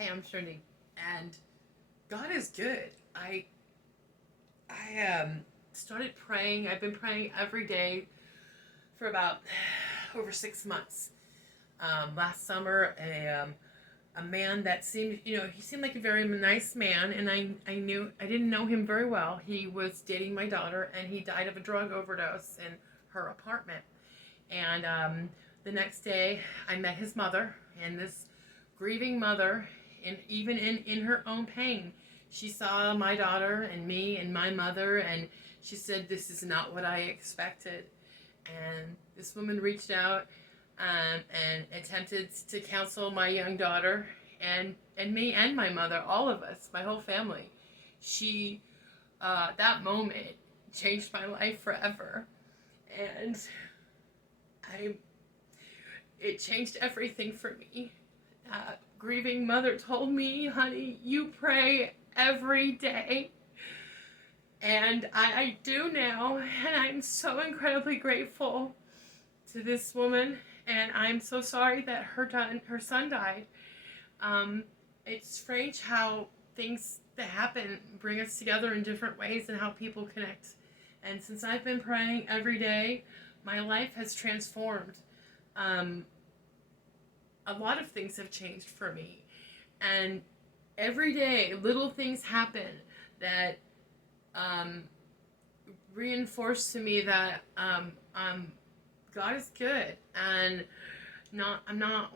Hey, I'm Trinity, and God is good. I started praying. I've been praying every day for about over 6 months. Last summer, a man that seemed, he seemed like a very nice man, and I didn't know him very well. He was dating my daughter, and he died of a drug overdose in her apartment. And the next day, I met his mother, and this grieving mother, and even in her own pain, she saw my daughter and me and my mother, and she said, "This is not what I expected." And this woman reached out and attempted to counsel my young daughter and me and my mother, all of us, my whole family. She, that moment changed my life forever. And I it changed everything for me. Grieving mother told me, "Honey, you pray every day." And I do now, and I'm so incredibly grateful to this woman, and I'm so sorry that her son died. It's strange how things that happen bring us together in different ways and how people connect. And since I've been praying every day, my life has transformed. Um, a lot of things have changed for me. And every day, little things happen that um, reinforce to me that God is good, and not I'm not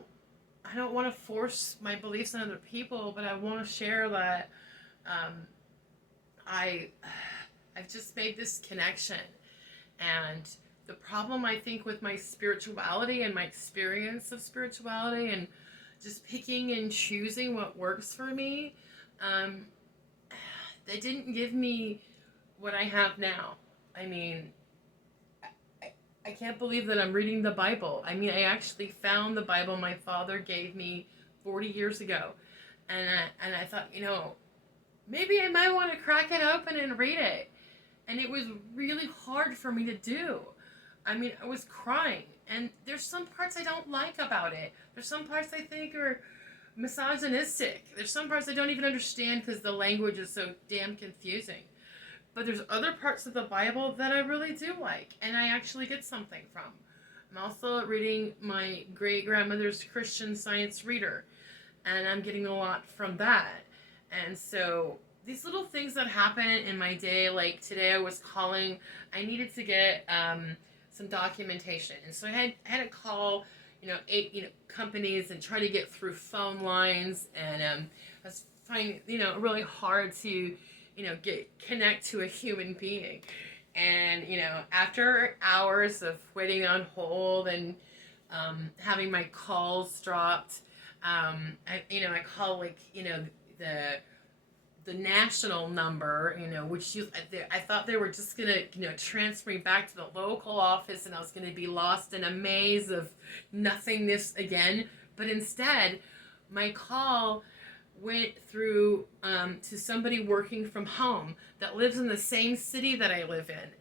I don't want to force my beliefs on other people, but I want to share that um, I I've just made this connection. And the problem, I think, with my spirituality and my experience of spirituality and just picking and choosing what works for me, um, they didn't give me what I have now. I mean, I can't believe that I'm reading the Bible. I mean, I actually found the Bible my father gave me 40 years ago. And I thought, maybe I might want to crack it open and read it. And it was really hard for me to do. I mean, I was crying. And there's some parts I don't like about it. There's some parts I think are misogynistic. There's some parts I don't even understand because the language is so damn confusing. But there's other parts of the Bible that I really do like, and I actually get something from. I'm also reading my great grandmother's Christian Science reader, and I'm getting a lot from that. And so these little things that happen in my day, like today I needed to get some documentation. And so I had to call, 8, companies and try to get through phone lines. And I was finding, really hard to, connect to a human being. And, after hours of waiting on hold and having my calls dropped, I call the national number, I thought they were just gonna, transfer me back to the local office, and I was gonna be lost in a maze of nothingness again. But instead, my call went through to somebody working from home that lives in the same city that I live in.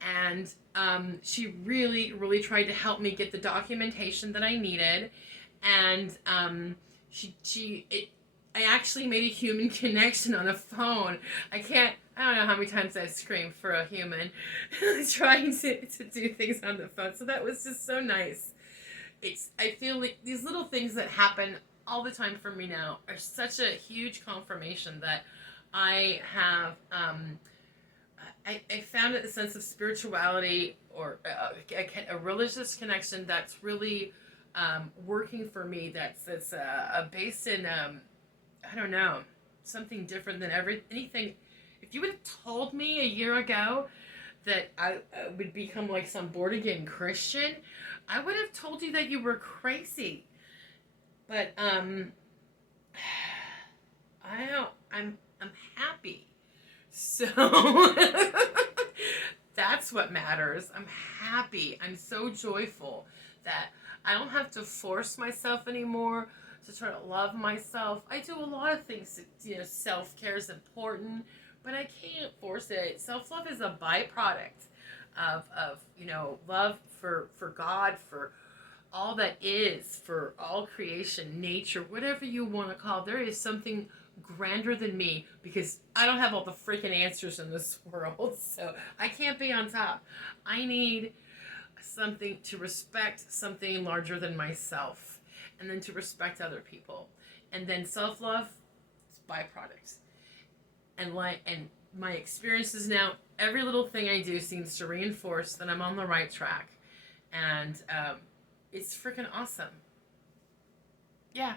And she really, really tried to help me get the documentation that I needed. And I actually made a human connection on a phone. I don't know how many times I've screamed for a human trying to do things on the phone. So that was just so nice. I feel like these little things that happen all the time for me now are such a huge confirmation that I have, I found a sense of spirituality or a religious connection that's really working for me, that's based in, I don't know, something different than anything. If you would have told me a year ago that I would become like some born again Christian, I would have told you that you were crazy. But I don't. I'm happy. So that's what matters. I'm happy. I'm so joyful that I don't have to force myself anymore to try to love myself. I do a lot of things. Self-care is important, but I can't force it. Self-love is a byproduct of love for God, for all that is, for all creation, nature, whatever you want to call it, there is something grander than me, because I don't have all the freaking answers in this world. So I can't be on top. I need something to respect, something larger than myself, and then to respect other people. And then self-love is byproducts. And my experiences now, every little thing I do seems to reinforce that I'm on the right track. And it's freaking awesome. Yeah.